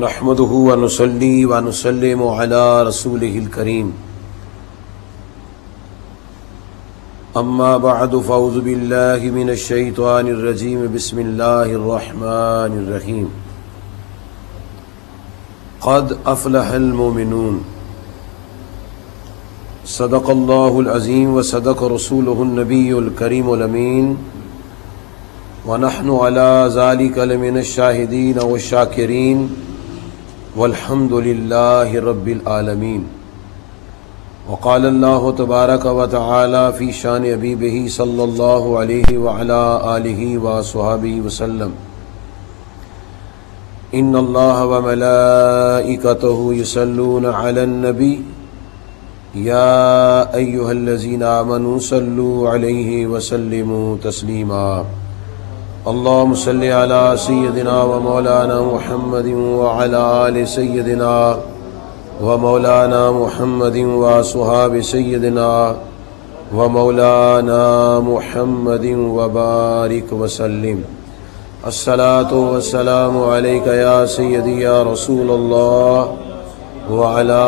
نحمده ونصلي ونسلم على رسوله الكريم اما بعد فاعوذ بالله من الشيطان الرجيم بسم الله الرحمن الرحيم قد افلح المؤمنون صدق الله العظيم وصدق رسوله النبي الكريم الأمين ونحن على ذلك لمن الشاهدين والشاكرين والحمد لله رب العالمين. وقال الله تبارك وتعالى في شان حبيبه صلى الله عليه وعلى آله وصحبه وسلم إن الله وملائكته يصلون على النبي يا أيها الذين آمنوا صلوا عليه وسلموا تسليما. اللهم صل على سيدنا ومولانا محمد وعلى آل سيدنا ومولانا محمد وصحاب سيدنا ومولانا محمد وبارك وسلم. الصلاة والسلام عليك يا سيدي يا رسول الله وعلى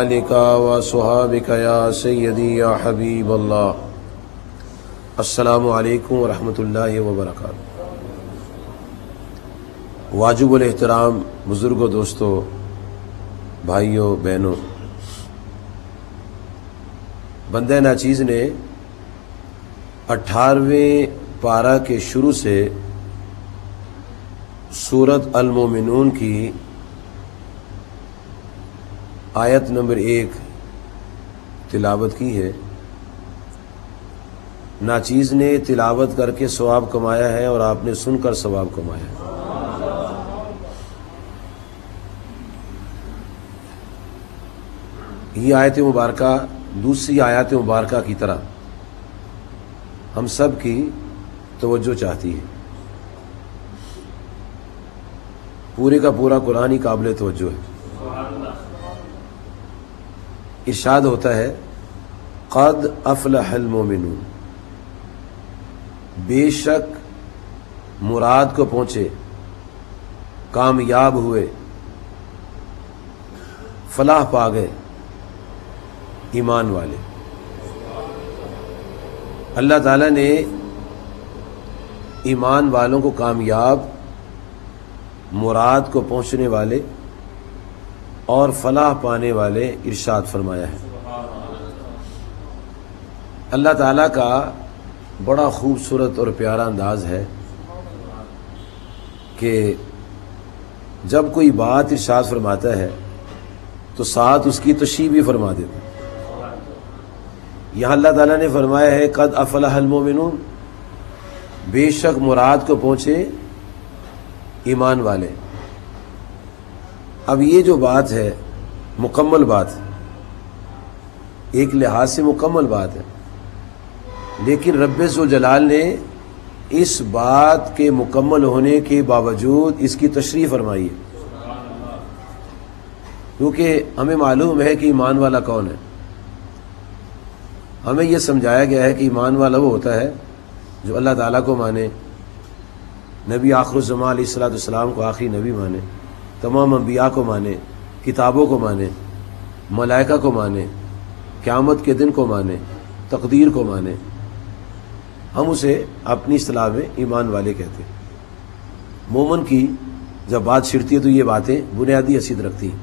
آلك وصحابك يا سيدي يا حبيب الله. السلام علیکم ورحمۃ اللہ وبرکاتہ. واجب الاحترام بزرگوں، دوستوں، بھائیوں، بہنوں، بندہ ناچیز نے 18ویں پارہ کے شروع سے سورۃ المومنون کی آیت نمبر 1 تلاوت کی ہے. ناچیز نے تلاوت کر کے ثواب کمایا ہے اور آپ نے سن کر ثواب کمایا ہے. یہ آیت مبارکہ دوسری آیات مبارکہ کی طرح ہم سب کی توجہ چاہتی ہے. پورے کا پورا قرآن ہی قابل توجہ ہے. ارشاد ہوتا ہے قد افلح المؤمنون، بے شک مراد کو پہنچے، کامیاب ہوئے، فلاح پا گئے ایمان والے. اللہ تعالیٰ نے ایمان والوں کو کامیاب، مراد کو پہنچنے والے اور فلاح پانے والے ارشاد فرمایا ہے. اللہ تعالیٰ کا بڑا خوبصورت اور پیارا انداز ہے کہ جب کوئی بات ارشاد فرماتا ہے تو ساتھ اس کی تشریح بھی فرما دیتا ہے. یہاں اللہ تعالیٰ نے فرمایا ہے قد افلح المؤمنون، بے شک مراد کو پہنچے ایمان والے. اب یہ جو بات ہے مکمل بات ہے، ایک لحاظ سے مکمل بات ہے، لیکن رب ذوالجلال نے اس بات کے مکمل ہونے کے باوجود اس کی تشریح فرمائی ہے، کیونکہ ہمیں معلوم ہے کہ ایمان والا کون ہے. ہمیں یہ سمجھایا گیا ہے کہ ایمان والا وہ ہوتا ہے جو اللہ تعالیٰ کو مانے، نبی آخر الزمان علیہ الصلوۃ والسلام کو آخری نبی مانے، تمام انبیاء کو مانے، کتابوں کو مانے، ملائکہ کو مانے، قیامت کے دن کو مانے، تقدیر کو مانے. ہم اسے اپنی اصطلاح میں ایمان والے کہتے ہیں. مومن کی جب بات چھڑتی ہے تو یہ باتیں بنیادی حیثیت رکھتی ہیں.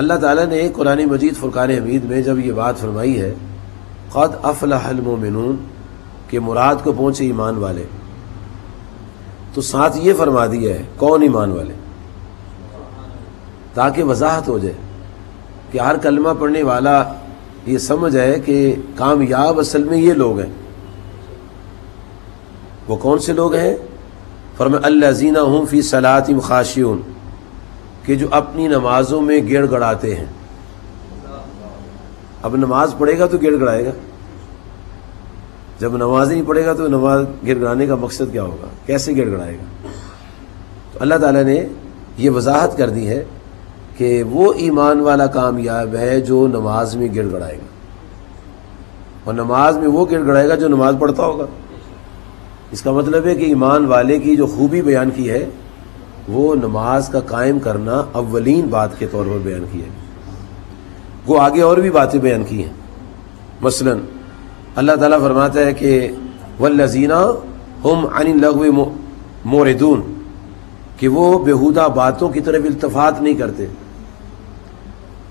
اللہ تعالیٰ نے قرآن مجید فرقان حمید میں جب یہ بات فرمائی ہے قد افلح المؤمنون کہ مراد کو پہنچے ایمان والے، تو ساتھ یہ فرما دیا ہے کون ایمان والے، تاکہ وضاحت ہو جائے کہ ہر کلمہ پڑھنے والا یہ سمجھ آئے کہ کامیاب اصل میں یہ لوگ ہیں. وہ کون سے لوگ ہیں؟ فرمایا الذین هم فی صلاتہم خاشعون، کہ جو اپنی نمازوں میں گڑ گڑاتے ہیں. اب نماز پڑھے گا تو گڑ گڑائے گا، جب نماز نہیں پڑھے گا تو نماز گڑ گڑانے کا مقصد کیا ہوگا، کیسے گڑ گڑائے گا؟ تو اللہ تعالیٰ نے یہ وضاحت کر دی ہے کہ وہ ایمان والا کامیاب ہے جو نماز میں گڑ گڑائے گا، اور نماز میں وہ گڑ گڑائے گا جو نماز پڑھتا ہوگا. اس کا مطلب ہے کہ ایمان والے کی جو خوبی بیان کی ہے وہ نماز کا قائم کرنا اولین بات کے طور پر بیان کیا ہے۔ وہ آگے اور بھی باتیں بیان کی ہیں، مثلا اللہ تعالیٰ فرماتا ہے کہ والذین ہم عن اللغو معرضون، کہ وہ بیہودہ باتوں کی طرف التفات نہیں کرتے۔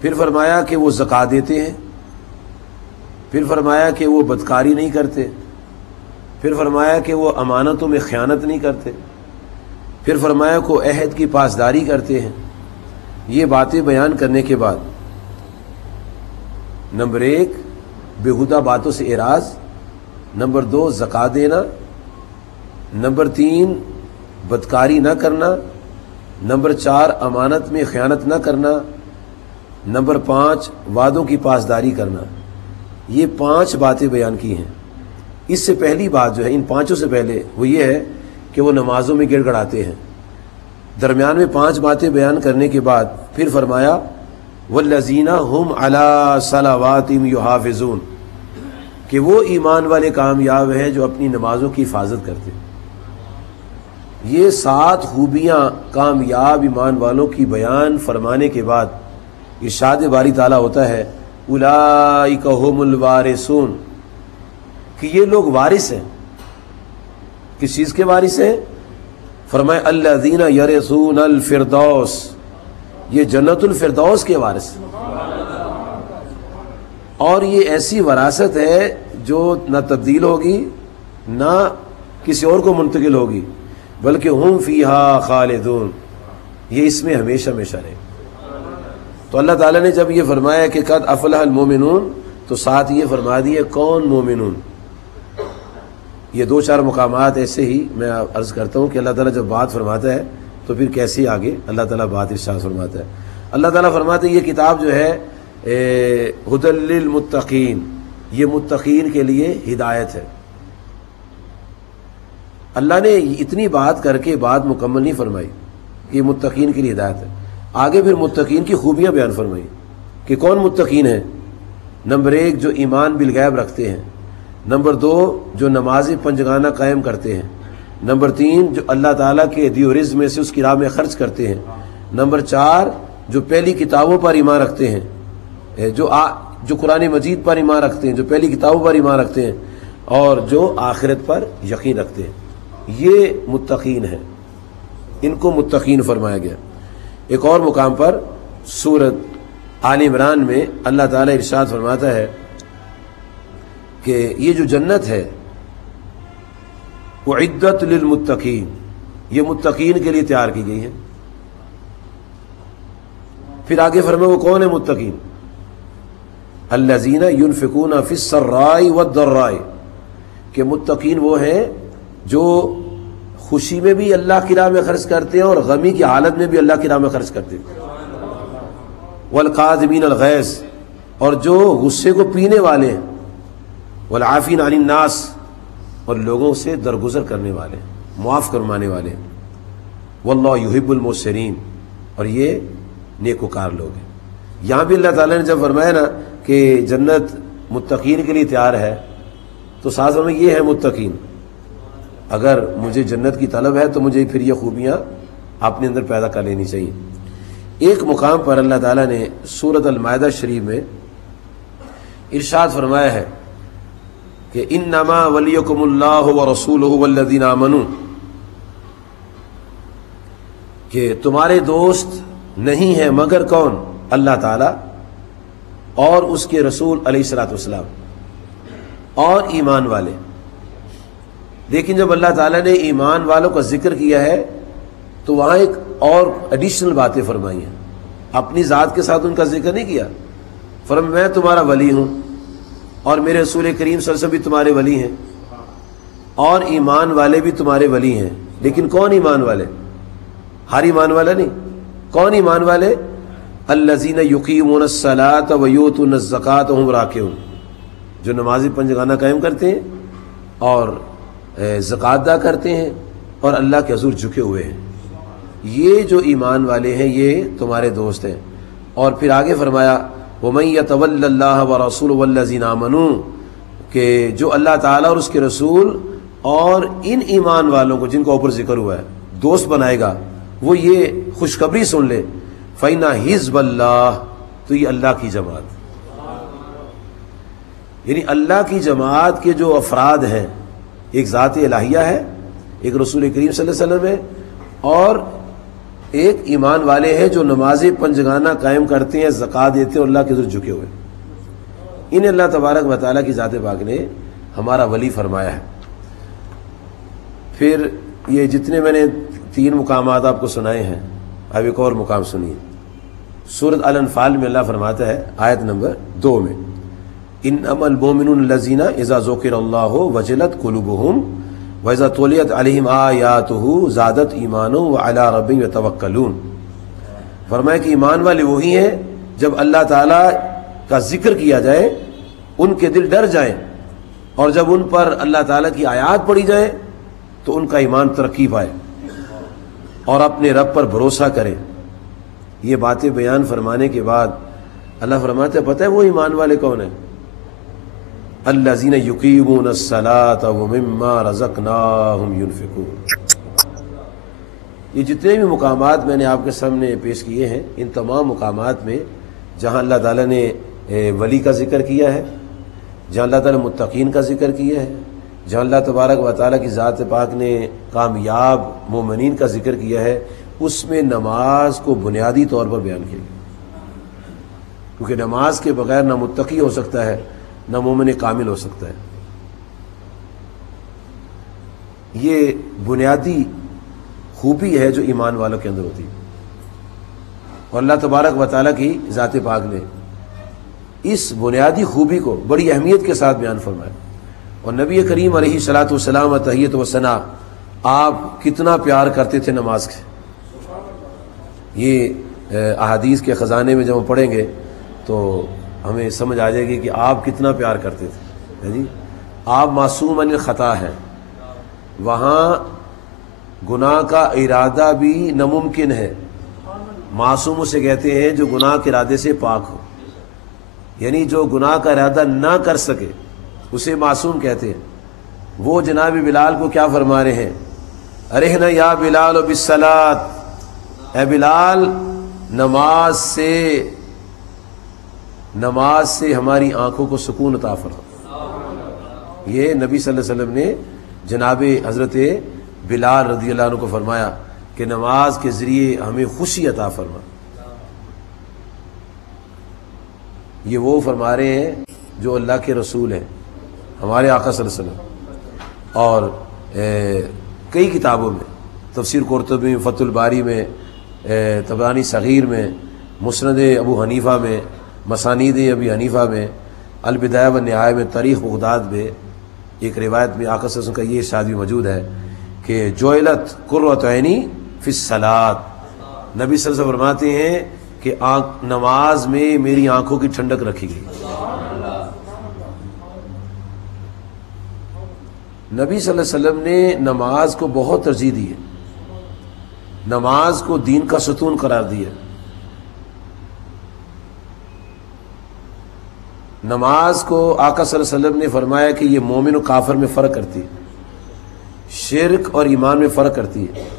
پھر فرمایا کہ وہ زکوٰۃ دیتے ہیں، پھر فرمایا کہ وہ بدکاری نہیں کرتے، پھر فرمایا کہ وہ امانتوں میں خیانت نہیں کرتے، پھر فرمایا کہ وہ عہد کی پاسداری کرتے ہیں۔ یہ باتیں بیان کرنے کے بعد نمبر 1 بیہودہ باتوں سے اعراض، نمبر 2 زکوٰۃ دینا، نمبر 3 بدکاری نہ کرنا، نمبر 4 امانت میں خیانت نہ کرنا، نمبر 5 وعدوں کی پاسداری کرنا۔ یہ 5 باتیں بیان کی ہیں۔ اس سے پہلی بات جو ہے، ان 5 سے پہلے، وہ یہ ہے کہ وہ نمازوں میں گڑ گڑاتے ہیں۔ درمیان میں 5 باتیں بیان کرنے کے بعد پھر فرمایا والذین ہم علی صلواتہم یحافظون، کہ وہ ایمان والے کامیاب ہیں جو اپنی نمازوں کی حفاظت کرتے ہیں۔ یہ 7 خوبیاں کامیاب ایمان والوں کی بیان فرمانے کے بعد ارشاد باری تعالیٰ ہوتا ہے اولئک ھم الوارثون، کہ یہ لوگ وارث ہیں۔ کس چیز کے وارث ہیں؟ فرمایا الذین یرثون الفردوس، یہ جنت الفردوس کے وارث ہیں۔ اور یہ ایسی وراثت ہے جو نہ تبدیل ہوگی نہ کسی اور کو منتقل ہوگی، بلکہ ہم فیہا خالدون، یہ اس میں ہمیشہ ہمیشہ رہے۔ تو اللہ تعالیٰ نے جب یہ فرمایا کہ قد افلح المومنون، تو ساتھ یہ فرما دیے کون مومنون۔ یہ 2-4 مقامات ایسے ہی میں عرض کرتا ہوں کہ اللہ تعالیٰ جب بات فرماتا ہے تو پھر کیسے آگے اللہ تعالیٰ بات ارشاد فرماتا ہے۔ اللہ تعالیٰ فرماتے ہیں یہ کتاب جو ہے ہدی للمتقین، یہ متقین کے لیے ہدایت ہے۔ اللہ نے اتنی بات کر کے بات مکمل نہیں فرمائی کہ یہ متقین کے لیے ہدایت ہے، آگے پھر متقین کی خوبیاں بیان فرمائی کہ کون متقین ہیں۔ نمبر 1 جو ایمان بالغیب رکھتے ہیں، نمبر 2 جو نماز پنجگانہ قائم کرتے ہیں، نمبر 3 جو اللہ تعالیٰ کے دیو رزق میں سے اس کی راہ میں خرچ کرتے ہیں، نمبر 4 جو پہلی کتابوں پر ایمان رکھتے ہیں، جو قرآن مجید پر ایمان رکھتے ہیں، جو پہلی کتابوں پر ایمان رکھتے ہیں، اور جو آخرت پر یقین رکھتے ہیں، یہ متقین ہیں، ان کو متقین فرمایا گیا۔ ایک اور مقام پر سورۃ آل عمران میں اللہ تعالیٰ ارشاد فرماتا ہے کہ یہ جو جنت ہے اعدت للمتقین، یہ متقین کے لیے تیار کی گئی ہے۔ پھر آگے فرمایا وہ کون ہے متقین؟ الذین ينفقون فی السراء والضراء، کہ متقین وہ ہیں جو خوشی میں بھی اللہ کی راہ میں خرچ کرتے ہیں اور غمی کی حالت میں بھی اللہ کی راہ میں خرچ کرتے ہیں۔ والقاظمین الغیظ، اور جو غصے کو پینے والے ہیں، والعافین عن الناس، اور لوگوں سے درگزر کرنے والے، معاف کروانے والے، واللہ یحب المحسنین، اور یہ نیکوکار لوگ ہیں۔ یہاں بھی اللہ تعالیٰ نے جب فرمایا نا کہ جنت متقین کے لیے تیار ہے، تو ساتھ میں یہ ہے متقین۔ اگر مجھے جنت کی طلب ہے تو مجھے پھر یہ خوبیاں اپنے اندر پیدا کر لینی چاہیے۔ ایک مقام پر اللہ تعالیٰ نے سورۃ المائدہ شریف میں ارشاد فرمایا ہے کہ انما ولیکم اللہ ورسولہ والذین آمنوا، کہ تمہارے دوست نہیں ہیں مگر کون؟ اللہ تعالیٰ اور اس کے رسول علیہ الصلوۃ والسلام اور ایمان والے۔ لیکن جب اللہ تعالیٰ نے ایمان والوں کا ذکر کیا ہے تو وہاں ایک اور ایڈیشنل باتیں فرمائی ہیں، اپنی ذات کے ساتھ ان کا ذکر نہیں کیا۔ فرمایا میں تمہارا ولی ہوں اور میرے رسول کریم صلی اللہ علیہ وسلم بھی تمہارے ولی ہیں اور ایمان والے بھی تمہارے ولی ہیں۔ لیکن کون ایمان والے؟ ہر ایمان والا نہیں۔ کون ایمان والے؟ الذین یقیمون الصلاۃ ویؤتون الزکاۃ وہم راکعون، جو نماز پنجگانہ قائم کرتے ہیں اور زکوٰۃ ادا کرتے ہیں اور اللہ کے حضور جھکے ہوئے ہیں۔ یہ جو ایمان والے ہیں یہ تمہارے دوست ہیں۔ اور پھر آگے فرمایا وَمَن يَتَوَلَّ اللَّهَ وَرَسُولَهُ وَالَّذِينَ آمَنُوا، کہ جو اللہ تعالیٰ اور اس کے رسول اور ان ایمان والوں کو جن کا اوپر ذکر ہوا ہے دوست بنائے گا، وہ یہ خوشخبری سن لے، فَإِنَّ حِزْبَ اللَّهِ، تو یہ اللہ کی جماعت، یعنی اللہ کی جماعت کے جو افراد ہیں، ایک ذات الہیہ ہے، ایک رسول کریم صلی اللہ علیہ وسلم ہے، اور ایک ایمان والے ہیں جو نماز پنجگانہ قائم کرتے ہیں، زکوٰۃ دیتے ہیں اور اللہ کے ذر جھکے ہوئے، انہیں اللہ تبارک و تعالیٰ کی ذات پاک نے ہمارا ولی فرمایا ہے۔ پھر یہ جتنے میں نے 3 مقامات آپ کو سنائے ہیں، اب ایک اور مقام سنیے۔ سورۃ الانفال میں اللہ فرماتا ہے آیت نمبر 2 میں، انما المؤمنون الذین اذا ذکر اللہ وجلت قلوبہم وَإِذَا تُلِيَتْ عَلَيْهِمْ آيَاتُهُ زَادَتْ إِيمَانًا وَعَلَىٰ رَبِّهِمْ يَتَوَكَّلُونَ، فرمایا کہ ایمان والے وہی ہیں جب اللہ تعالیٰ کا ذکر کیا جائے ان کے دل ڈر جائیں، اور جب ان پر اللہ تعالیٰ کی آیات پڑھی جائے تو ان کا ایمان ترقی پائے اور اپنے رب پر بھروسہ کریں۔ یہ باتیں بیان فرمانے کے بعد اللہ فرماتے ہیں پتہ ہے وہ ایمان والے کون ہیں؟ الذین یقیمون الصلاۃ ومما رزقناہم ینفقون۔ یہ جتنے بھی مقامات میں نے آپ کے سامنے پیش کیے ہیں، ان تمام مقامات میں جہاں اللہ تعالیٰ نے ولی کا ذکر کیا ہے، جہاں اللہ تعالیٰ متقین کا ذکر کیا ہے، جہاں اللہ تبارک و تعالیٰ کی ذات پاک نے کامیاب مومنین کا ذکر کیا ہے، اس میں نماز کو بنیادی طور پر بیان کیا گیا، کیونکہ نماز کے بغیر نہ متقی ہو سکتا ہے نہ مومن کامل ہو سکتا ہے۔ یہ بنیادی خوبی ہے جو ایمان والوں کے اندر ہوتی ہے، اور اللہ تبارک و تعالیٰ کی ذات پاک نے اس بنیادی خوبی کو بڑی اہمیت کے ساتھ بیان فرمایا۔ اور نبی کریم علیہ الصلاۃ والسلام تحیت و ثنا، آپ کتنا پیار کرتے تھے نماز کے، یہ احادیث کے خزانے میں جب ہم پڑھیں گے تو ہمیں سمجھ آ جائے گی کہ آپ کتنا پیار کرتے تھے۔ جی آپ معصوم عن الخطا ہیں، وہاں گناہ کا ارادہ بھی ناممکن ہے، معصوم اسے کہتے ہیں جو گناہ کے ارادے سے پاک ہو، یعنی جو گناہ کا ارادہ نہ کر سکے اسے معصوم کہتے ہیں۔ وہ جناب بلال کو کیا فرما رہے ہیں؟ ارحنا یا بلال بالصلاۃ، اے بلال نماز سے ہماری آنکھوں کو سکون عطا فرما۔ یہ نبی صلی اللہ علیہ وسلم نے جناب حضرت بلال رضی اللہ عنہ کو فرمایا کہ نماز کے ذریعے ہمیں خوشی عطا فرما۔ یہ وہ فرما رہے ہیں جو اللہ کے رسول ہیں، ہمارے آقا صلی اللہ علیہ وسلم، اور کئی کتابوں میں، تفسیر قرطبی، فتح الباری میں، طبرانی صغیر میں، مسند ابو حنیفہ میں، مسانید ابی حنیفہ میں، البدایہ والنہایہ میں، تاریخ بغداد میں، ایک روایت میں آقا صلی اللہ علیہ وسلم کا یہ ارشاد بھی موجود ہے کہ جعلت قرۃ عینی فی الصلاۃ، نبی صلی اللہ علیہ وسلم فرماتے ہیں کہ نماز میں میری آنکھوں کی ٹھنڈک رکھی گئی۔ نبی صلی اللہ علیہ وسلم نے نماز کو بہت ترجیح دی ہے، نماز کو دین کا ستون قرار دیا۔ نماز کو آقا صلی اللہ علیہ وسلم نے فرمایا کہ یہ مومن و کافر میں فرق کرتی ہے، شرک اور ایمان میں فرق کرتی ہے۔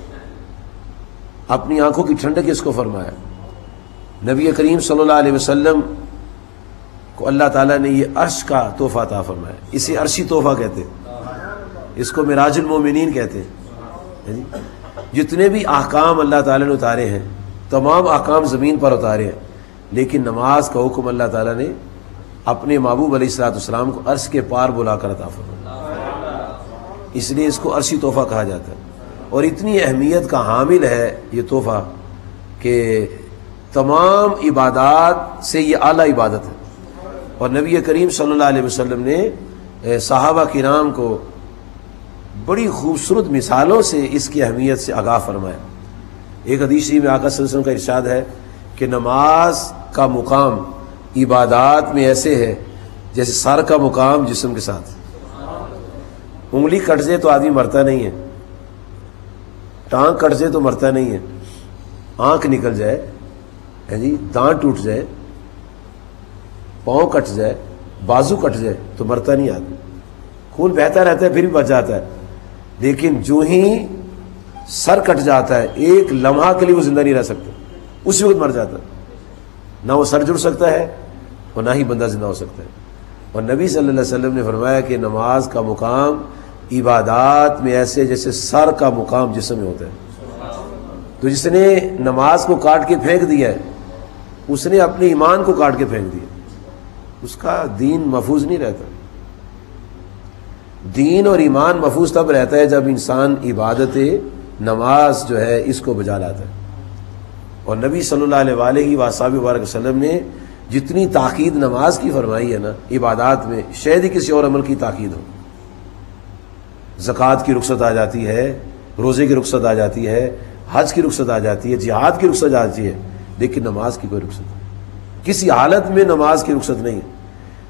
اپنی آنکھوں کی ٹھنڈک اس کو فرمایا۔ نبی کریم صلی اللہ علیہ وسلم کو اللہ تعالیٰ نے یہ عرش کا تحفہ عطا فرمایا، اسے عرشی تحفہ کہتے ہیں، اس کو معراج المومنین کہتے ہیں۔ جتنے بھی احکام اللہ تعالیٰ نے اتارے ہیں، تمام احکام زمین پر اتارے ہیں، لیکن نماز کا حکم اللہ تعالیٰ نے اپنے محبوب علیہ الصلوۃ والسلام کو عرش کے پار بلا کر عطا فرمایا، اس لیے اس کو عرشی تحفہ کہا جاتا ہے۔ اور اتنی اہمیت کا حامل ہے یہ تحفہ کہ تمام عبادات سے یہ اعلیٰ عبادت ہے۔ اور نبی کریم صلی اللہ علیہ وسلم نے صحابہ کرام کو بڑی خوبصورت مثالوں سے اس کی اہمیت سے آگاہ فرمایا۔ ایک حدیث میں آقا صلی اللہ علیہ وسلم کا ارشاد ہے کہ نماز کا مقام عبادات میں ایسے ہے جیسے سر کا مقام جسم کے ساتھ۔ انگلی کٹ جائے تو آدمی مرتا نہیں ہے، ٹانگ کٹ جائے تو مرتا نہیں ہے، آنکھ نکل جائے، جی دانت ٹوٹ جائے، پاؤں کٹ جائے، بازو کٹ جائے تو مرتا نہیں آدمی، خون بہتا رہتا ہے پھر بھی بچ جاتا ہے۔ لیکن جو ہی سر کٹ جاتا ہے، ایک لمحہ کے لیے وہ زندہ نہیں رہ سکتا، اسی وقت مر جاتا ہے، نہ وہ سر جڑ سکتا ہے اور نہ ہی بندہ زندہ ہو سکتا ہے۔ اور نبی صلی اللہ علیہ وسلم نے فرمایا کہ نماز کا مقام عبادات میں ایسے جیسے سر کا مقام جسم میں ہوتا ہے۔ تو جس نے نماز کو کاٹ کے پھینک دیا ہے اس نے اپنے ایمان کو کاٹ کے پھینک دیا، اس کا دین محفوظ نہیں رہتا۔ دین اور ایمان محفوظ تب رہتا ہے جب انسان عبادت نماز جو ہے اس کو بجا لاتا ہے۔ اور نبی صلی اللہ علیہ وآلہ وسلم نے جتنی تاکید نماز کی فرمائی ہے نا عبادات میں، شاید ہی کسی اور عمل کی تاکید ہو۔ زکوٰۃ کی رخصت آ جاتی ہے، روزے کی رخصت آ جاتی ہے، حج کی رخصت آ جاتی ہے، جہاد کی رخصت آ جاتی ہے، لیکن نماز کی کوئی رخصت نہیں۔ کسی حالت میں نماز کی رخصت نہیں ہے،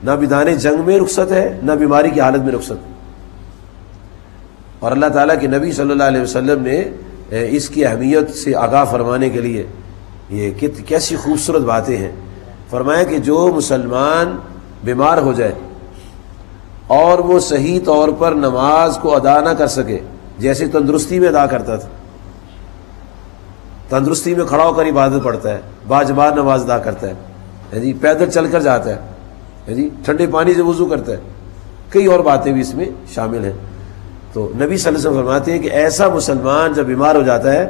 نہ میدان جنگ میں رخصت ہے، نہ بیماری کی حالت میں رخصت ہے۔ اور اللہ تعالیٰ کے نبی صلی اللہ علیہ وسلم نے اس کی اہمیت سے آگاہ فرمانے کے لیے یہ کیسی خوبصورت باتیں ہیں۔ فرمایا کہ جو مسلمان بیمار ہو جائے اور وہ صحیح طور پر نماز کو ادا نہ کر سکے، جیسے تندرستی میں ادا کرتا تھا، تندرستی میں کھڑا ہو کر عبادت پڑھتا ہے، باجماعت نماز ادا کرتا ہے جی، پیدل چل کر جاتا ہے جی، ٹھنڈے پانی سے وضو کرتا ہے، کئی اور باتیں بھی اس میں شامل ہیں۔ تو نبی صلی اللہ علیہ وسلم فرماتے ہیں کہ ایسا مسلمان جب بیمار ہو جاتا ہے،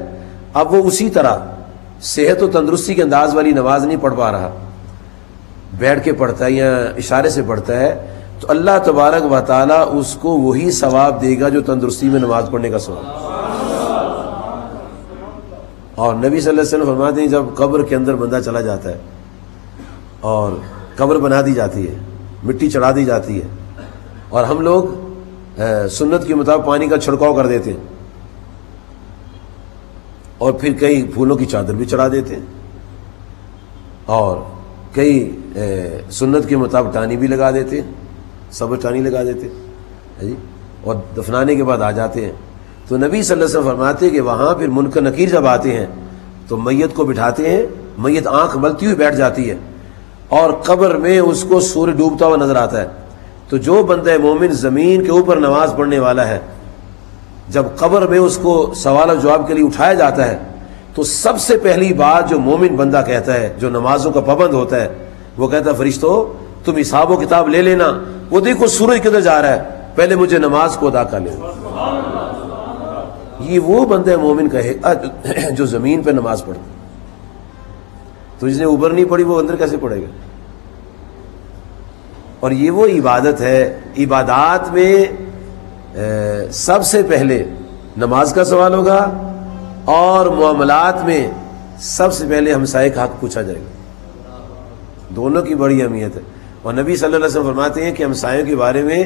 اب وہ اسی طرح صحت و تندرستی کے انداز والی نماز نہیں پڑھ پا رہا، بیٹھ کے پڑھتا ہے یا اشارے سے پڑھتا ہے، تو اللہ تبارک و تعالیٰ اس کو وہی ثواب دے گا جو تندرستی میں نماز پڑھنے کا ثواب۔ اور نبی صلی اللہ علیہ وسلم فرماتے ہیں جب قبر کے اندر بندہ چلا جاتا ہے اور قبر بنا دی جاتی ہے، مٹی چڑھا دی جاتی ہے، اور ہم لوگ سنت کے مطابق پانی کا چھڑکاؤ کر دیتے ہیں اور پھر کئی پھولوں کی چادر بھی چڑھا دیتے ہیں اور کئی سنت کے مطابق ٹانی بھی لگا دیتے ہیں، صبر ٹانی لگا دیتے ہیں جی، اور دفنانے کے بعد آ جاتے ہیں۔ تو نبی صلی اللہ علیہ وسلم فرماتے ہیں کہ وہاں پھر منکر نکیر جب آتے ہیں تو میت کو بٹھاتے ہیں، میت آنکھ ملتی ہوئی بیٹھ جاتی ہے اور قبر میں اس کو سورج ڈوبتا ہوا نظر آتا ہے۔ تو جو بندہ مومن زمین کے اوپر نماز پڑھنے والا ہے، جب قبر میں اس کو سوال و جواب کے لیے اٹھایا جاتا ہے تو سب سے پہلی بات جو مومن بندہ کہتا ہے، جو نمازوں کا پابند ہوتا ہے، وہ کہتا ہے فرشتوں تم حساب و کتاب لے لینا، وہ دیکھو سورج کدھر جا رہا ہے، پہلے مجھے نماز کو ادا کر لینا۔ یہ وہ بندہ مومن کہے جو زمین پہ نماز پڑھتا، تو جس نے اوپر نہیں پڑھی وہ اندر کیسے پڑھے گا؟ اور یہ وہ عبادت ہے، عبادات میں سب سے پہلے نماز کا سوال ہوگا اور معاملات میں سب سے پہلے ہمسائے کا حق پوچھا جائے گا، دونوں کی بڑی اہمیت ہے۔ اور نبی صلی اللہ علیہ وسلم فرماتے ہیں کہ ہمسایوں کے بارے میں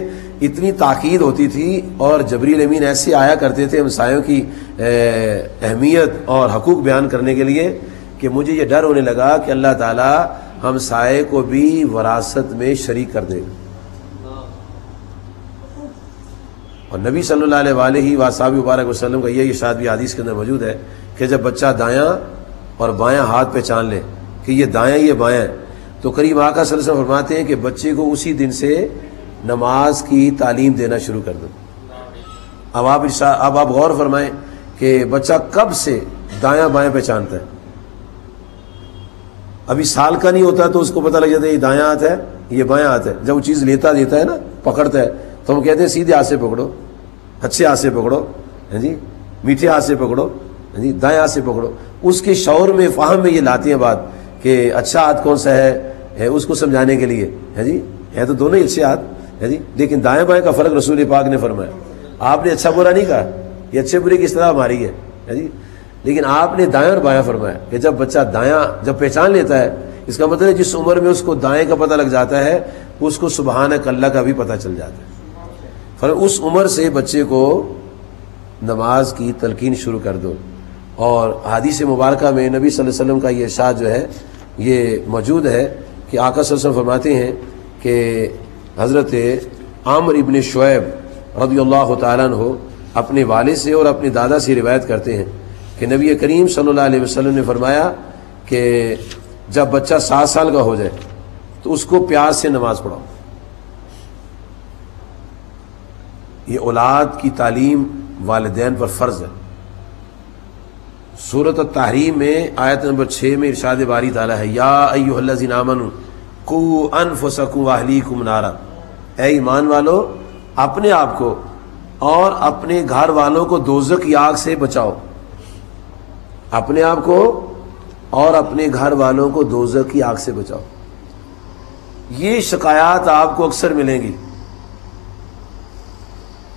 اتنی تاکید ہوتی تھی اور جبریل امین ایسے آیا کرتے تھے ہمسایوں کی اہمیت اور حقوق بیان کرنے کے لیے کہ مجھے یہ ڈر ہونے لگا کہ اللہ تعالیٰ ہمسائے کو بھی وراثت میں شریک کر دے گا۔ اور نبی صلی اللہ علیہ وآلہ وسلم کا یہ ارشاد بھی حدیث کے اندر موجود ہے کہ جب بچہ دایاں اور بایاں ہاتھ پہچان لے کہ یہ دایاں یہ بایاں، تو قریب آقا صلی اللہ علیہ وسلم فرماتے ہیں کہ بچے کو اسی دن سے نماز کی تعلیم دینا شروع کر دو۔ اب آپ غور فرمائیں کہ بچہ کب سے دایاں بایاں پہچانتا ہے؟ ابھی سال کا نہیں ہوتا تو اس کو پتہ لگ جاتا ہے یہ دایاں ہاتھ ہے یہ بایاں ہاتھ ہے۔ جب وہ چیز دیتا ہے نا، پکڑتا ہے، تو ہم کہتے ہیں سیدھے ہاتھ سے پکڑو، اچھے ہاتھ سے پکڑو جی، میٹھے ہاتھ سے پکڑو جی، دائیں ہاتھ سے پکڑو۔ اس کے شعور میں فہم میں یہ لاتی ہیں بات کہ اچھا ہاتھ کون سا ہے اس کو سمجھانے کے لیے ہے جی، ہے تو دونوں ہی اچھے ہاتھ ہے جی، لیکن دائیں بائیں کا فرق رسول پاک نے فرمایا۔ آپ نے اچھا برا نہیں کہا، یہ اچھے برے کی اصطلاح ہماری ہے جی، لیکن آپ نے دائیں اور بایاں فرمایا کہ جب بچہ دایاں جب پہچان لیتا ہے، اس کا مطلب ہے جس عمر میں اس کو دائیں کا پتہ لگ جاتا ہے اس کو سبحانک اللہ کا بھی پتہ چل جاتا ہے۔ اس عمر سے بچے کو نماز کی تلقین شروع کر دو۔ اور حدیث مبارکہ میں نبی صلی اللہ علیہ وسلم کا یہ ارشاد جو ہے یہ موجود ہے کہ آقا صلی اللہ علیہ وسلم فرماتے ہیں کہ حضرت عامر ابن شعیب رضی اللہ تعالیٰ عنہ اپنے والد سے اور اپنے دادا سے روایت کرتے ہیں کہ نبی کریم صلی اللہ علیہ وسلم نے فرمایا کہ جب بچہ 7 سال کا ہو جائے تو اس کو پیاس سے نماز پڑھاؤ۔ یہ اولاد کی تعلیم والدین پر فرض ہے، سورۃ التحریم میں آیت نمبر 6 میں ارشاد باری تعالیٰ ہے یا ایھا الذین آمنوا قوا انفسکم واہلیکم نارا، اے ایمان والو اپنے آپ کو اور اپنے گھر والوں کو دوزخ کی آگ سے بچاؤ، اپنے آپ کو اور اپنے گھر والوں کو دوزخ کی آگ سے بچاؤ۔ یہ شکایات آپ کو اکثر ملیں گی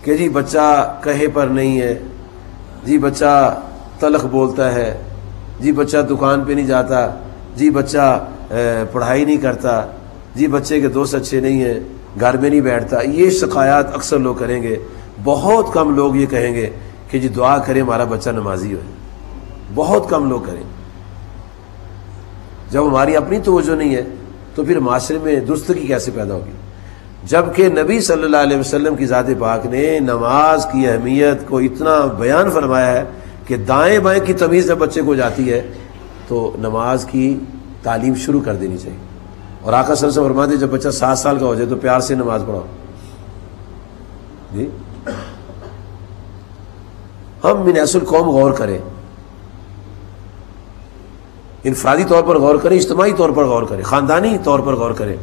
کہ جی بچہ کہے پر نہیں ہے، جی بچہ تلخ بولتا ہے، جی بچہ دکان پہ نہیں جاتا، جی بچہ پڑھائی نہیں کرتا، جی بچے کے دوست اچھے نہیں ہیں، گھر میں نہیں بیٹھتا۔ یہ شکایات اکثر لوگ کریں گے۔ بہت کم لوگ یہ کہیں گے کہ جی دعا کریں ہمارا بچہ نمازی ہوئے، بہت کم لوگ کریں۔ جب ہماری اپنی توجہ نہیں ہے تو پھر معاشرے میں درستگی کیسے پیدا ہوگی؟ جبکہ نبی صلی اللہ علیہ وسلم کی ذات پاک نے نماز کی اہمیت کو اتنا بیان فرمایا ہے کہ دائیں بائیں کی تمیز جب بچے کو جاتی ہے تو نماز کی تعلیم شروع کر دینی چاہیے۔ اور آقا صلی اللہ علیہ وسلم فرماتے ہیں جب بچہ 7 سال کا ہو جائے تو پیار سے نماز پڑھاؤ۔ جی ہم من حیث القوم غور کریں، انفرادی طور پر غور کریں، اجتماعی طور پر غور کریں، خاندانی طور پر غور کریں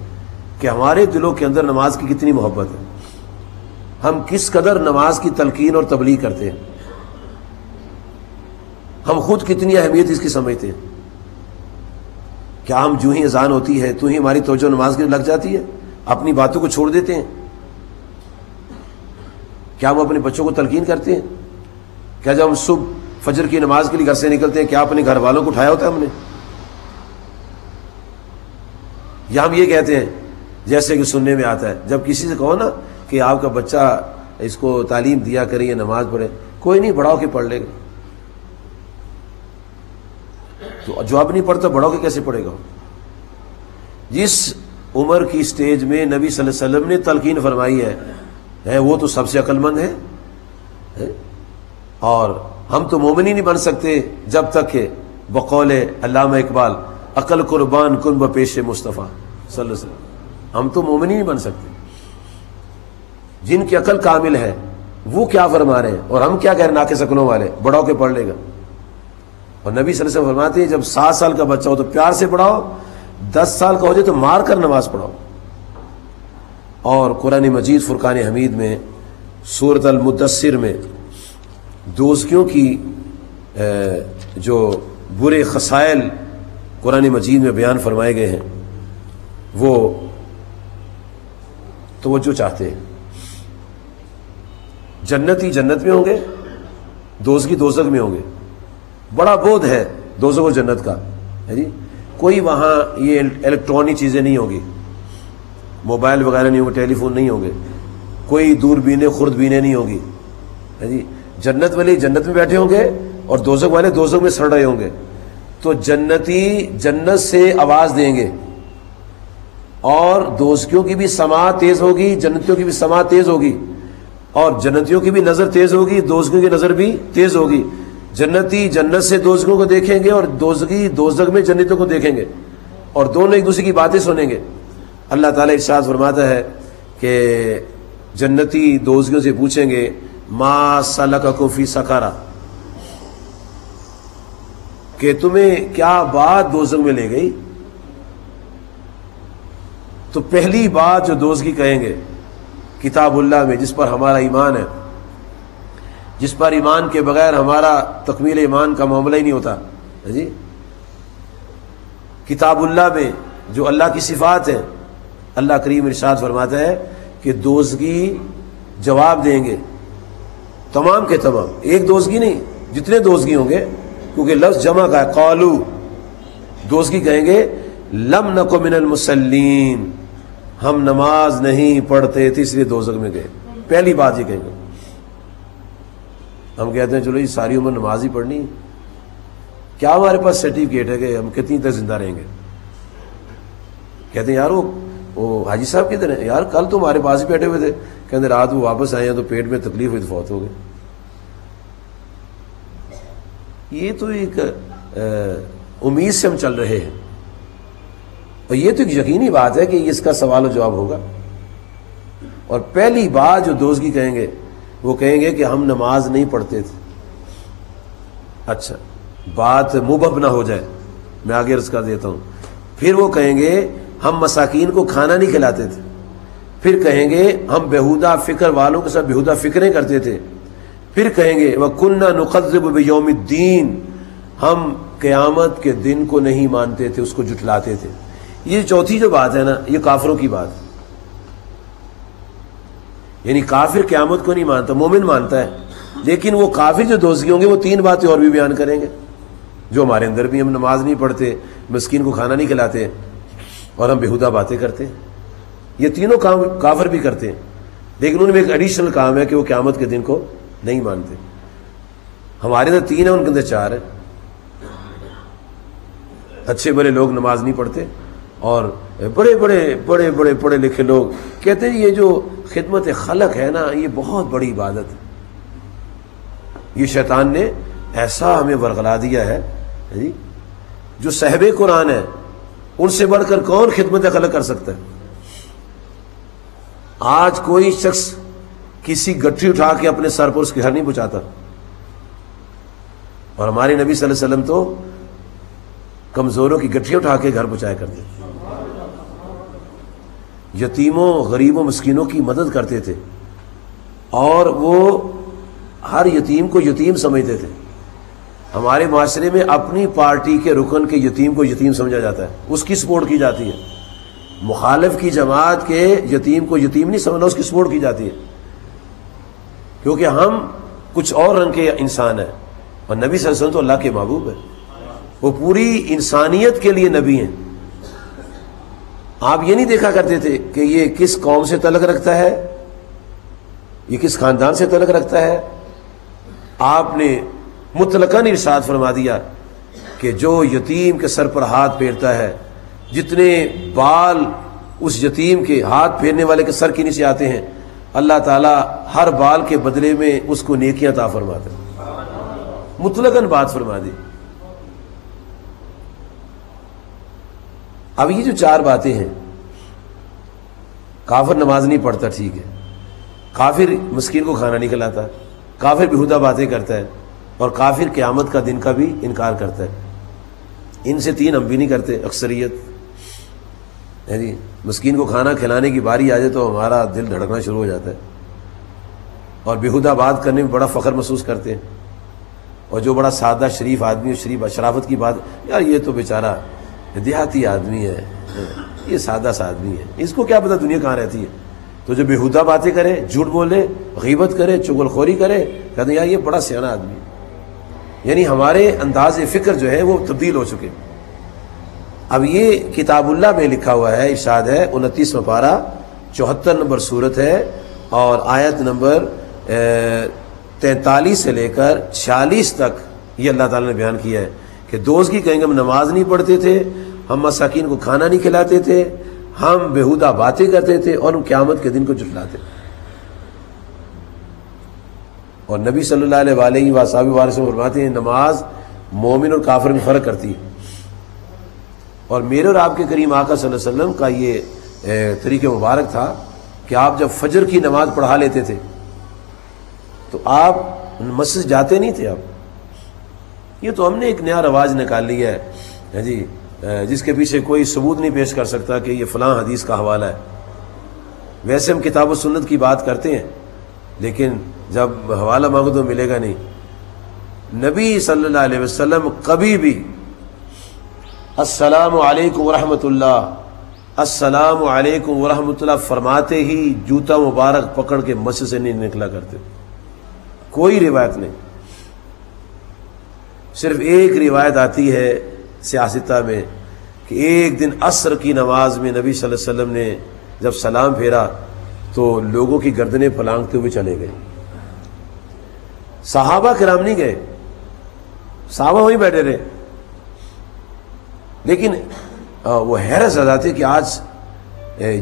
کہ ہمارے دلوں کے اندر نماز کی کتنی محبت ہے، ہم کس قدر نماز کی تلقین اور تبلیغ کرتے ہیں، ہم خود کتنی اہمیت اس کی سمجھتے ہیں۔ کیا ہم جو ہی اذان ہوتی ہے تو ہی ہماری توجہ نماز کی لگ جاتی ہے، اپنی باتوں کو چھوڑ دیتے ہیں؟ کیا ہم اپنے بچوں کو تلقین کرتے ہیں؟ کیا جب ہم صبح فجر کی نماز کے لیے گھر سے نکلتے ہیں کیا اپنے گھر والوں کو اٹھایا ہوتا ہے ہم نے؟ یا ہم یہ کہتے ہیں جیسے کہ سننے میں آتا ہے جب کسی سے کہو نا کہ آپ کا بچہ اس کو تعلیم دیا کرے یا نماز پڑھے، کوئی نہیں بڑا ہو کے پڑھ لے گا۔ تو جو اب نہیں پڑھتا بڑا ہو کے کیسے پڑھے گا؟ جس عمر کی سٹیج میں نبی صلی اللہ علیہ وسلم نے تلقین فرمائی ہے وہ تو سب سے عقل مند ہے۔ اور ہم تو مومن ہی نہیں بن سکتے جب تک کہ بقول علامہ اقبال عقل قربان کن بپیش مصطفیٰ صلی اللہ علیہ وسلم، ہم تو مومن ہی نہیں بن سکتے۔ جن کی عقل کامل ہے وہ کیا فرما رہے ہیں اور ہم کیا کہہ رہے ہیں ناقص عقلوں والے، بڑا ہو کے پڑھ لے گا۔ اور نبی صلی اللہ علیہ وسلم فرماتے ہیں جب 7 سال کا بچہ ہو تو پیار سے پڑھاؤ، 10 سال کا ہو جائے تو مار کر نماز پڑھاؤ۔ اور قرآن مجید فرقان حمید میں سورۃ المدثر میں دوزخیوں کی جو برے خصائل قرآن مجید میں بیان فرمائے گئے ہیں وہ توجہ چاہتے ہیں۔ جنتی جنت میں ہوں گے، دوزخی دوزخ میں ہوں گے۔ بڑا بودھ ہے دوزخ اور جنت کا ہے جی۔ کوئی وہاں یہ الیکٹرانک چیزیں نہیں ہوگی، موبائل وغیرہ نہیں ہوں گے، ٹیلی فون نہیں ہوں گے، کوئی دوربینیں خوردبینیں نہیں ہوگی ہے جی۔ جنت والے جنت میں بیٹھے ہوں گے اور دوزخ والے دوزخ میں سڑ رہے ہوں گے۔ تو جنتی جنت سے آواز دیں گے اور دوزخیوں کی بھی سماعت تیز ہوگی، جنتیوں کی بھی سماعت تیز ہوگی، اور جنتیوں کی بھی نظر تیز ہوگی، دوزخیوں کی نظر بھی تیز ہوگی۔ جنتی جنت سے دوزخیوں کو دیکھیں گے اور دوزخی دوزخ میں جنتیوں کو دیکھیں گے، اور دونوں ایک دوسرے کی باتیں سنیں گے۔ اللہ تعالیٰ ارشاد فرماتا ہے کہ جنتی دوزخیوں سے پوچھیں گے ما سلککم فی سقر، کہ تمہیں کیا بات دوزخ میں لے گئی؟ تو پہلی بات جو دوزخی کہیں گے کتاب اللہ میں جس پر ہمارا ایمان ہے، جس پر ایمان کے بغیر ہمارا تکمیل ایمان کا معاملہ ہی نہیں ہوتا جی، کتاب اللہ میں جو اللہ کی صفات ہیں، اللہ کریم ارشاد فرماتا ہے کہ دوزخی جواب دیں گے، تمام کے تمام، ایک دوزخی نہیں جتنے دوزخی ہوں گے، کیونکہ لفظ جمع کا ہے، قالو، دوزخی کہیں گے لم نک من المصلین، ہم نماز نہیں پڑھتے تھے اس لیے دوزخ میں گئے۔ پہلی بات یہ کہیں گے۔ ہم کہتے ہیں چلو یہ ساری عمر نماز ہی پڑھنی ہے، کیا ہمارے پاس سرٹیفکیٹ ہے کہ ہم کتنی تک زندہ رہیں گے؟ کہتے ہیں یار وہ حاجی صاحب کدھر ہیں؟ یار کل تو ہمارے پاس ہی بیٹھے ہوئے تھے، کہتے رات وہ واپس آئے ہیں تو پیٹ میں تکلیف ہوئی تو فوت ہو گئے۔ یہ تو ایک امید سے ہم چل رہے ہیں، اور یہ تو ایک یقینی بات ہے کہ اس کا سوال و جواب ہوگا۔ اور پہلی بات جو دوزخی کہیں گے وہ کہیں گے کہ ہم نماز نہیں پڑھتے تھے۔ اچھا بات مبہم نہ ہو جائے، میں آگے عرض کر دیتا ہوں. پھر وہ کہیں گے ہم مساکین کو کھانا نہیں کھلاتے تھے. پھر کہیں گے ہم بیہودہ فکر والوں کے ساتھ بیہودہ فکریں کرتے تھے. پھر کہیں گے وَكُنَّا نُكَذِّبُ بِيَوْمِ الدِّينِ، ہم قیامت کے دن کو نہیں مانتے تھے، اس کو جھٹلاتے تھے. یہ چوتھی جو بات ہے نا، یہ کافروں کی بات ہے. یعنی کافر قیامت کو نہیں مانتا، مومن مانتا ہے. لیکن وہ کافر جو دوزخی ہوں گے وہ تین باتیں اور بھی بیان کریں گے جو ہمارے اندر بھی. ہم نماز نہیں پڑھتے، مسکین کو کھانا نہیں کھلاتے، اور ہم بیہودہ باتیں کرتے ہیں. یہ تینوں کام کافر بھی کرتے ہیں، لیکن ان میں ایک ایڈیشنل کام ہے کہ وہ قیامت کے دن کو نہیں مانتے. ہمارے اندر تین ہے، ان کے اندر چار ہے. اچھے بڑے لوگ نماز نہیں پڑھتے، اور بڑے بڑے بڑے بڑے پڑھے لکھے لوگ کہتے ہیں یہ جو خدمت خلق ہے نا، یہ بہت بڑی عبادت ہے. یہ شیطان نے ایسا ہمیں ورغلا دیا ہے جی. جو صاحب قرآن ہے ان سے بڑھ کر کون خدمت خلق کر سکتا ہے؟ آج کوئی شخص کسی گٹھی اٹھا کے اپنے سر پر اس کے گھر نہیں پہنچاتا، اور ہمارے نبی صلی اللہ علیہ وسلم تو کمزوروں کی گٹھیاں اٹھا کے گھر پہنچایا کرتے، یتیموں غریبوں مسکینوں کی مدد کرتے تھے، اور وہ ہر یتیم کو یتیم سمجھتے تھے. ہمارے معاشرے میں اپنی پارٹی کے رکن کے یتیم کو یتیم سمجھا جاتا ہے، اس کی سپورٹ کی جاتی ہے. مخالف کی جماعت کے یتیم کو یتیم نہیں سمجھنا، اس کی سپورٹ کی جاتی ہے، کیونکہ ہم کچھ اور رنگ کے انسان ہیں. اور نبی صلی اللہ علیہ وسلم تو اللہ کے محبوب ہے، وہ پوری انسانیت کے لیے نبی ہیں. آپ یہ نہیں دیکھا کرتے تھے کہ یہ کس قوم سے تعلق رکھتا ہے، یہ کس خاندان سے تعلق رکھتا ہے. آپ نے مطلقاً ارشاد فرما دیا کہ جو یتیم کے سر پر ہاتھ پھیرتا ہے، جتنے بال اس یتیم کے ہاتھ پھیرنے والے کے سر کے نیچے آتے ہیں، اللہ تعالیٰ ہر بال کے بدلے میں اس کو نیکیاں عطا فرماتا ہے. مطلقاً بات فرما دی. اب یہ جو چار باتیں ہیں، کافر نماز نہیں پڑھتا، ٹھیک ہے، کافر مسکین کو کھانا نہیں کھلاتا، کافر بیہودہ باتیں کرتا ہے، اور کافر قیامت کا دن کا بھی انکار کرتا ہے. ان سے تین ہم بھی نہیں کرتے اکثریت ہے جی. مسکین کو کھانا کھلانے کی باری آ جائے تو ہمارا دل دھڑکنا شروع ہو جاتا ہے، اور بیہودہ بات کرنے میں بڑا فخر محسوس کرتے ہیں. اور جو بڑا سادہ شریف آدمی، شریف شرافت کی بات، یار یہ تو بیچارہ دیہاتی آدمی ہے، یہ سادہ سا آدمی ہے، اس کو کیا پتہ دنیا کہاں رہتی ہے. تو جو بیہودہ باتیں کرے، جھوٹ بولے، غیبت کرے، چغل خوری کرے، کہتے ہیں یار یہ بڑا سیانا آدمی ہے. یعنی ہمارے انداز فکر جو ہے وہ تبدیل ہو چکے. اب یہ کتاب اللہ میں لکھا ہوا ہے، ارشاد ہے 29واں پارہ 74 نمبر صورت ہے، اور آیت نمبر 43 سے لے کر 46 تک یہ اللہ تعالیٰ نے بیان کیا ہے کہ دوزخی کہیں گے ہم نماز نہیں پڑھتے تھے، ہم مساکین کو کھانا نہیں کھلاتے تھے، ہم بیہودہ باتیں کرتے تھے، اور ہم قیامت کے دن کو جھٹلاتے. اور نبی صلی اللہ علیہ وسلم فرماتے ہیں نماز مومن اور کافر میں فرق کرتی ہے. اور میرے اور آپ کے کریم آقا صلی اللہ علیہ وسلم کا یہ طریقہ مبارک تھا کہ آپ جب فجر کی نماز پڑھا لیتے تھے تو آپ مسجد جاتے نہیں تھے. آپ یہ تو ہم نے ایک نیا رواج نکال لیا ہے جی، جس کے پیچھے کوئی ثبوت نہیں پیش کر سکتا کہ یہ فلاں حدیث کا حوالہ ہے. ویسے ہم کتاب و سنت کی بات کرتے ہیں، لیکن جب حوالہ مانگو تو ملے گا نہیں. نبی صلی اللہ علیہ وسلم کبھی بھی السلام علیکم ورحمۃ اللہ، السلام علیکم ورحمۃ اللہ فرماتے ہی جوتا مبارک پکڑ کے مسجد سے نہیں نکلا کرتے. کوئی روایت نہیں. صرف ایک روایت آتی ہے سیاستہ میں کہ ایک دن عصر کی نماز میں نبی صلی اللہ علیہ وسلم نے جب سلام پھیرا تو لوگوں کی گردنیں پھلانگتے ہوئے چلے گئے. صحابہ کرام نہیں گئے، صحابہ وہیں بیٹھے رہے. لیکن وہ حیرت زدہ تھے کہ آج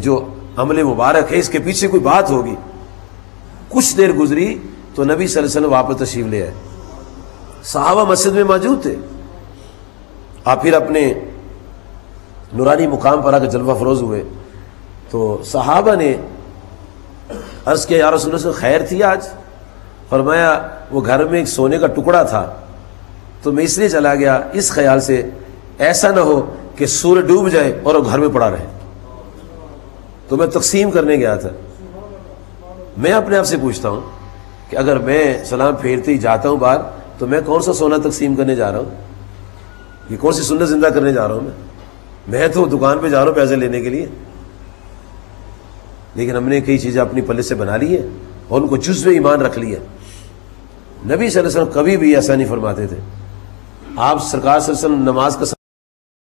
جو عمل مبارک ہے اس کے پیچھے کوئی بات ہوگی. کچھ دیر گزری تو نبی صلی اللہ علیہ وسلم واپس تشریف لے آئے. صحابہ مسجد میں موجود تھے. آپ پھر اپنے نورانی مقام پر آ کر جلوہ فروز ہوئے تو صحابہ نے عرض کیا یا رسول اللہ خیر تھی آج؟ فرمایا وہ گھر میں ایک سونے کا ٹکڑا تھا تو میں اس لیے چلا گیا اس خیال سے ایسا نہ ہو کہ سورج ڈوب جائے اور وہ گھر میں پڑا رہے، تو میں تقسیم کرنے گیا تھا۔ میں اپنے آپ سے پوچھتا ہوں کہ اگر میں سلام پھیرتے ہی جاتا ہوں باہر تو میں کون سا سونا تقسیم کرنے جا رہا ہوں؟ یہ کون سی سنت زندہ کرنے جا رہا ہوں میں تو دکان پہ جا رہا ہوں پیسے لینے کے لیے۔ لیکن ہم نے کئی چیزیں اپنی پلے سے بنا لی ہے اور ان کو جزو ایمان رکھ لیا۔ نبی صلی اللہ علیہ وسلم کبھی بھی ایسا نہیں فرماتے تھے۔ آپ سرکار صلی اللہ علیہ وسلم نماز کا